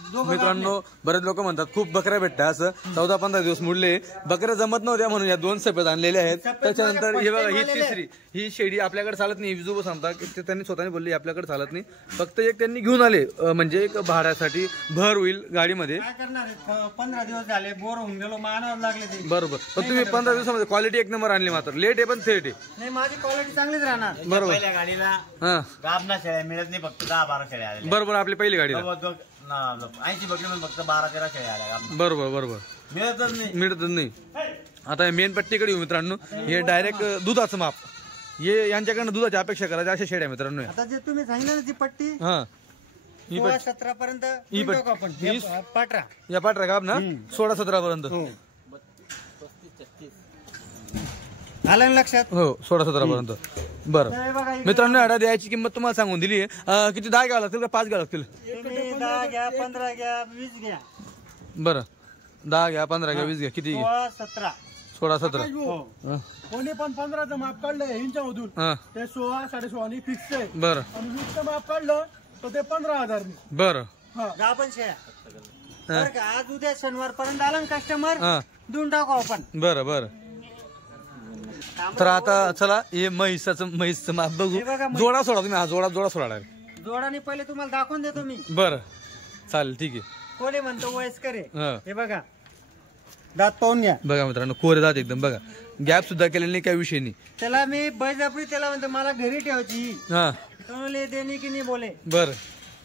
मित्रांनो बरेच लोक म्हणतात खूप बकऱ्या भेटतात, असं 14-15 दिवस मुडले बकऱ्या जमत नव्हत्या म्हणून या 2 सफेद आणलेल्या आहेत. त्याच्यानंतर हे बघा, ही तिसरी ही शेळी आपल्याकडे चालत नाही. विजू सांगता की ते त्यांनी स्वतःने बोलले आपल्याकडे चालत नाही. फक्त एक त्यांनी घेऊन आले, म्हणजे एक भाड्यासाठी भर होईल गाडीमध्ये. काय करणार आहे, 15 दिवस झाले बोर होऊन गेलो, मानावर लागले ते. बरोबर. पण तुम्ही 15 दिवसामध्ये क्वालिटी एक नंबर आणली, मात्र लेट आहे पण थेट आहे. नाही माझी क्वालिटी चांगलीच राहणार. बरोबर. पहिल्या गाडीला हा गाभणा शेळ्या मिळत नाही, फक्त 10-12 शेळ्या आल्या. बरोबर. आपली पहिली गाडी 80 बकरी पण फक्त 12-13 शेळ्या आल्या गाभणा. बरोबर बरोबर. मिळतच नाही. आता मेन पट्टीकडे येऊ मित्रांनो, हे डायरेक्ट दुधाचं माप. हे यांच्याकडनं दुधाची अपेक्षा करायची अशा शेड्या मित्रांनो. आता जे तुम्ही सांगितलं ना जी पट्टी हा ही 16-17 पर्यंत ही विकू पट्टी. आपण. हे पाटरा या पाठरा गाब ना 16-17 पर्यंत. आलं ना लक्षात. हो 16-17 पर्यंत. बरं हे बघा इकडे मित्रांनो, आडा द्यायची किंमत तुम्हाला सांगून दिली आहे. किती 10 घ्यावं लागतील का 5 घ्यावं लागतील? तुम्ही 10 घ्या, 15 घ्या, 20 घ्या. बरं 10 घ्या, 15 घ्या, 20 घ्या, किती घ्या? 16-17 16-17. हो. कोणी पण 15चं माप काढलं इंच्यामधून हा ते 16-16.5 फिक्स आहे बरं आणि 20चं माप काढलं तर ते 15,000 बरं गाभण शेळ्या बरं का, आज उद्या शनिवार पर्यंत आला ना कस्टमर हा देऊन टाकू आपण. बरं बरं. तर आता चला हे म्हैसचं माप बघू. हे बघा म्हैस. जोडा सोडा तुम्ही, हा जोडा सोडा direct. जोडाने पहिले तुम्हाला दाखवून देतो मी. बरं चालेल ठीक आहे. कोणी म्हणतो वयस्कर आहे. हा हे बघा दात पाहून घ्या. बघा मित्रांनो कोरे दात एकदम बघा. गॅप सुद्धा केलेला नाही, काही विषय नाही. त्याला मी बळजबरी त्याला म्हणतो मला घरी ठेवायची हा तो ले देणे की नाही बोले बरं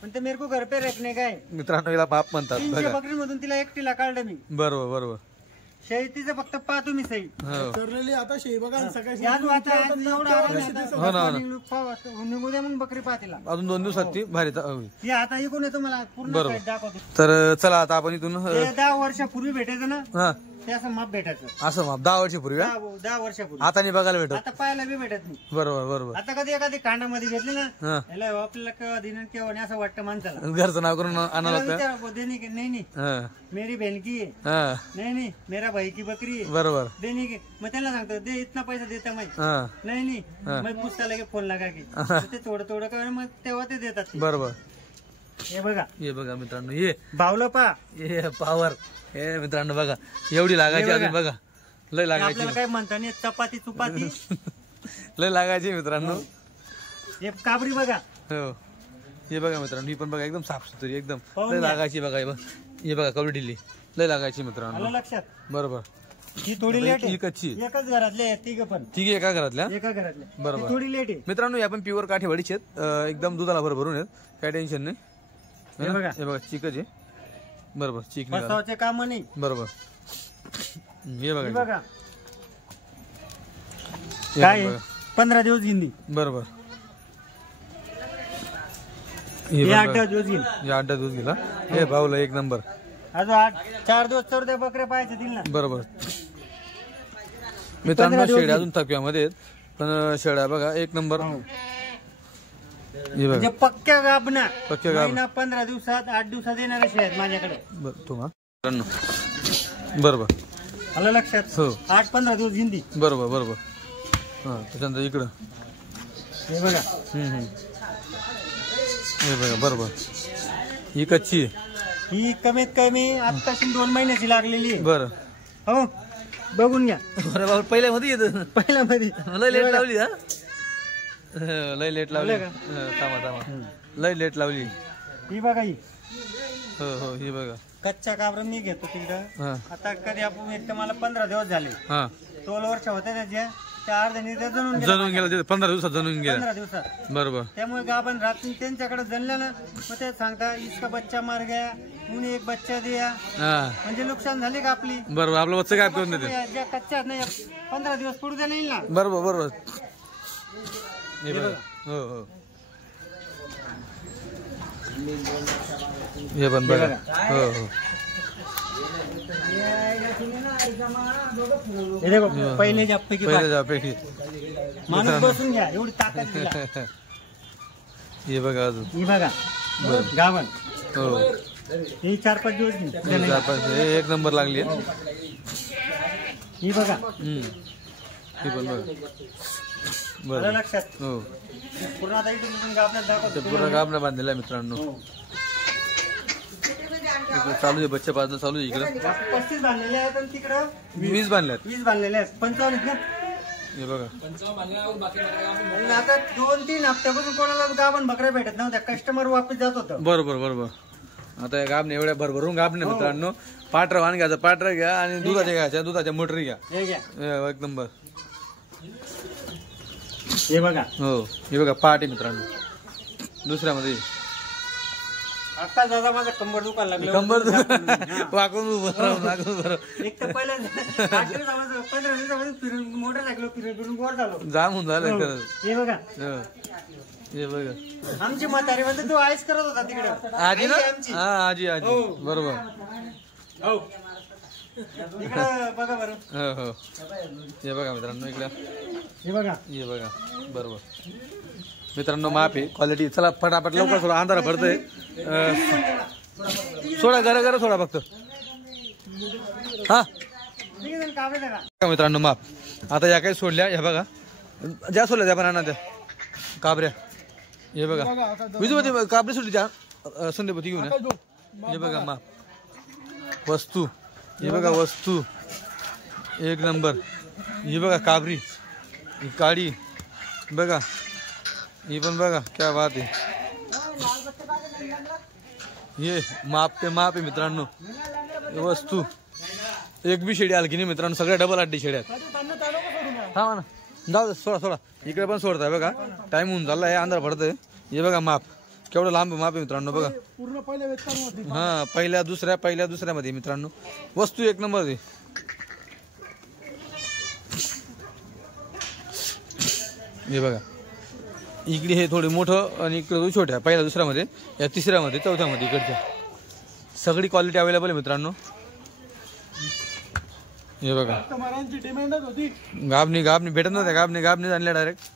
म्हणते मेरे को घर पे रखने का है. मित्रांनो याला माप म्हणतात 300 बघा. बकरी मधून तिला एकटीला काढलं मी. बरोबर बरोबर. शैतीचं फक्त पहा तुम्ही सही. हो ठरलेली आता शेळी बघा सकाळी याच वाचा एवढा आराम आहे आता. हो ना, हो ना. निघू द्या मग बकरी पहा तिला. अजून 2 दिवसात ती भारी होईल. हे आता इकडून येतो मला पूर्ण बरोबर. side दाखवतो. तर चला आता आपण इथून ते 10 वर्षापूर्वी भेटायचं ना हा ते असं माप भेटायचं. असं माप 10 वर्षापूर्वी का? 10 वर्षापूर्वी. आता नाही बघायला भेटत. आता पाहायला बी भेटत नाही. बरोबर बरोबर. आता कधी एखादी कांडामध्ये घेतली ना हा याला आपल्याला केव्हा दिन केव्हा नाही असं वाटतं माणसाला. घरचं नाव करून आणावं त्याला लागतं. विचारा, देणे की नाही नाही हा मेरी बहन की है. हा नहीं मेरा भाई की बकरी है. बरोबर. देने के मैं त्यांना सांगतो दे इतना पैसा देता मैं. हा नहीं मैं पूछता लगे फोन लगा के ते थोडं कर मग तेव्हा ते देतात ते. बरोबर. हे बघा हे बघा मित्रांनो हे भावलं पा हे पावर. हे मित्रांनो बघा एवढी लागायची हे बघा. अजून बघा. लय लागायची आपल्याला काय म्हणता नाही चपाती चुपाती. लय लागायची मित्रांनो. हे काबरी बघा हो हे बघा मित्रांनो ही पण बघा एकदम साफसुथरी एकदम पाहून लय घ्या. लागायची बघा हे बघा कवडी ढिल्ली लय लागायची आलं मित्रांनो. लक्षात. बरोबर. ही थोडी लेट ही आहे. कच्ची एकच घरातले आहेत तिघ पण ठीक आहे एका घरातल्या. एका घरातले. बरोबर. ही थोडी लेट आहे. मित्रांनो या पण प्युअर काठेवाडीचे आहेत. एकदम दुधाला भरभरून आहेत, काय टेन्शन नाही. है ना? हे बघा. हे बघा चिकच आहे. बरोबर चिक निघाला. फसवाचे काम नाही. बरोबर. हे हे बघा बघा हे काय बघा. 15 दिवस गिंदी. बरोबर. हे बघा. 8 दिवस गिंदी. हे 8 दूध गेला. हे भाऊला एक नंबर. अजून 4 दिवस तर ते बकरे पाहायचे दिल ना. बरोबर. मित्रांनो 15 दिवस शेळ्या अजून थकव्यामध्ये आहेत पण शेळ्या बघा एक नंबर. हे म्हणजे बघा पक्क्या गाबना पक्क्या गाभणा. महिना 15 दिवसात 8 दिवसात येणारे शेळ्या आहेत माझ्याकडे. मित्रांनो बरोबर. आलं लक्षात. हो 8-15 दिवस हिंदी. बरोबर बरोबर. हा त्याच्यानंतर इकडं हे बघा हे बघा बरोबर. ही कच्ची आहे. ही कमीत कमी आतापासून 2 महिन्याची लागलेली आहे. बरं हो बघून घ्या. बरं बाबा पहिल्या मध्ये येत पहिल्या मध्ये लय लेट लावली हा. लय लेट लावली. लावलं थांबा लय लेट लावली. ही बघा ही हो ही बघा. कच्च्या काबरा मी घेतो तिकडं. हा आता कधी आपण एक तर मला 15 दिवस झाले. हा 16 वर्ष होते त्याचे त्या अर्ध्याने ते जणून गेले. जणून गेला ते 15 दिवसात जणून गेला. 15 दिवसात. बरोबर. त्यामुळे गाभण रात्री त्यांच्याकडे जणलं ना मग ते सांगता इसका बच्चा मार गया उन्हें एक बच्चा दिया हा म्हणजे नुकसान झाली का आपली. बरोबर आपलं बच्चं काय करून देते. ज्या कच्च्या आहेत ना 15 दिवस पुढे द्यायला येईल ना. बरोबर बरोबर. हे बघा हो हो हे पण बघा हो हो. हे देखो पहिले जापैकी पहिले जापैकी माणूस बसून घ्या एवढी ताकद दिला. हे बघा अजून ही बघा गावन हो ही 4-5 दिवस नाही. 4-5 हे एक नंबर लागली आहे. ही बघा ही पण बघा आलं बरं लक्षात. हो पूर्ण आता इथून गाभण्यात ते दाखवतो. पूर्ण गाबना बांधलेला आहे मित्रांनो. इकडे चालू आहे बच्चा पाजणं चालू आहे इकडे. 35 बांधलेले आहेत आणि तिकडं 20 बांधल्यात. 20 बांधलेले आहेत. 55 आहेत ना. हे बघा आणि आता 2-3 हप्त्यापासून कोणाला गाभण बकऱ्या भेटत नव्हत्या. कस्टमर वापस जात होतं. बरोबर बरोबर. आता या गाबने एवढ्या भरभरून गाबने मित्रांनो. पाठर वाण घ्यायचं पाठर घ्या आणि दुधाच्या घ्यायच्या दुधाच्या मोटरी घ्या. हे घ्या हे एक नंबर. हे बघा हो हे बघा पाट आहे मित्रांनो. दुसऱ्यामध्ये आता दादा माझं कंबर दुखायला लागलं. कंबर वाकून उभं राहून वाकून उभं राहून. एक तर पहिले 8 दिवसापासून 15 दिवसापासून फिरून मोटरसायकल फिरून गोड झालो. जाम होऊन झालं खरंच. हे बघा हो. हे बघा आमची म्हातारी म्हणते तू आईस करत होता तिकडे. आजी ना आई आमची. हा आजी आजी हो. बरोबर. हो इकडं बघा बरं. हो हो हे बघा मित्रांनो इकडे हे बघा हे बघा बरोबर. मित्रांनो माप आहे क्वालिटी. चला फटाफट लवकर सोडा अंधारा पडतोय. सोडा घरा घरा सोडा फक्त. हा मित्रांनो माप आता या काही सोडल्या ह्या बघा, ज्या सोडल्या त्या पण त्या काबऱ्या हे बघा, विजूपती काबरी सुटली त्या संध्यापती घेऊन या. हे बघा माप वस्तू, हे बघा वस्तू एक नंबर. ही बघा काबरी, ही काळी बघा, ही पण बघा क्या बात आहे. हे माप पे माप आहे मित्रांनो. वस्तू एक बी शेडी हलकी नाही मित्रांनो, सगळ्या डबल अड्डी शेड्यात. हा ना जाऊ दे, सोडा सोडा, इकडे पण सोडताय बघा, टाइम होऊन चालला आहे, अंधार पडतंय. हे बघा माप केवढं लांब माप आहे मित्रांनो बघा. हा पहिल्या दुसऱ्यामध्ये मित्रांनो वस्तू एक नंबर आहे. हे बघा इकडे हे थोडे मोठं आणि इकडे छोट्या, पहिल्या दुसऱ्यामध्ये, या तिसऱ्यामध्ये, चौथ्यामध्ये, इकडच्या सगळी क्वालिटी अवेलेबल आहे मित्रांनो. हे बघा गाबणी भेटत नव्हत्या, गाबणी आणल्या डायरेक्ट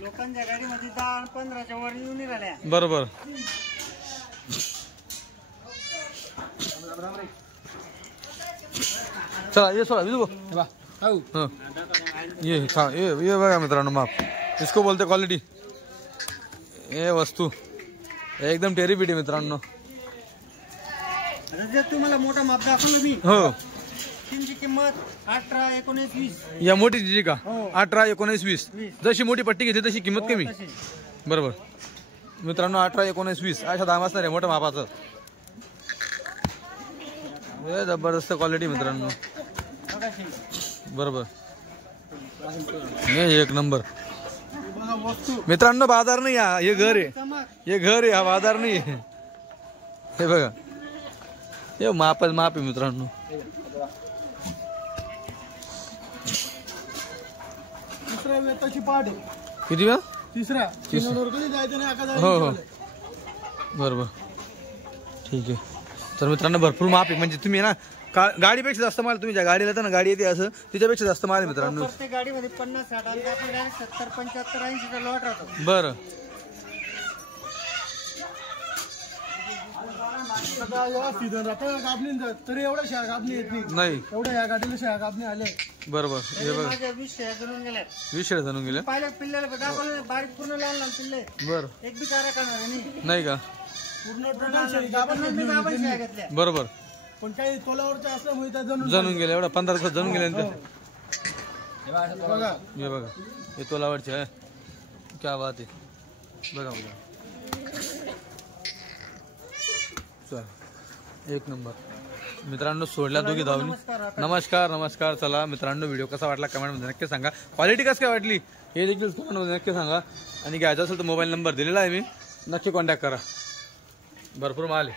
लोकांच्या गाडीमध्ये 10-15च्या वर येऊन निघाल्या. बरोबर. चला ये सोडा विजू ये बघा मित्रांनो माप, इसको बोलते क्वालिटी. हे वस्तू एकदम टेरीपिटी मित्रांनो. जर तुम्हाला मोठा माप दाखवलं मी, हो तीनची किंमत 18, 19, 20. या मोठी जी का 18, 19, 20, जशी मोठी पट्टी घेते तशी किंमत कमी. बरोबर मित्रांनो 18, 19, 20 अशा दाम असणार आहे मोठ्या मापाचं. हे जबरदस्त क्वालिटी मित्रांनो. बरोबर हे एक नंबर मित्रांनो. बाजार नाही हे घर आहे, हे घर आहे, हा बाजार नाही. हे बघा हे माप आहे मित्रांनो. किती वेळा तिसरा हो हो बरोबर ठीक आहे. तर मित्रांनो भरपूर माप आहे, म्हणजे तुम्ही ना गाडीपेक्षा जास्त माल, तुम्ही ज्या गाडीला येता ना गाडी येते असं तिच्यापेक्षा जास्त माल आहे मित्रांनो. प्रत्येक गाडीमध्ये 50-60 आमच्या आपण डायरेक्ट 70, 75, 80चा लॉट राहतो. बरं तरी एवढ्या शाळा कापणी येत नाही, एवढ्या या गाडीला शाळा कापणी आले. बरोबर. हे बघा माझ्या 20 शेळ्या जणून गेल्या. 20 शेळ्या जाणून गेल्या. पाहिलं पिल्ल्याला दाखवलं, बारीक पूर्ण लहान पिल्ले, बरं एक बी चारा करणार नाही का. पूर्ण मी गाभण शेळ्या घेतल्या. बरोबर पण काही तोलावरच्या असल्यामुळे त्या जाणून गेल्या, एवढा 15 दिवसात जाणून गेल्या. बघा हे बघा हे तोलावरचे आहे, क्या बात आहे. बघा बघा चल एक नंबर मित्रांनो. सोडल्या दोघी धावणी. नमस्कार. चला मित्रांनो व्हिडिओ कसा वाटला कमेंटमध्ये नक्की सांगा, क्वालिटी कसं काय वाटली हे देखील कमेंटमध्ये नक्की सांगा. आणि घ्यायचं असेल तर मोबाईल नंबर दिलेला आहे मी, नक्की कॉन्टॅक्ट करा. भरपूर माल आहे.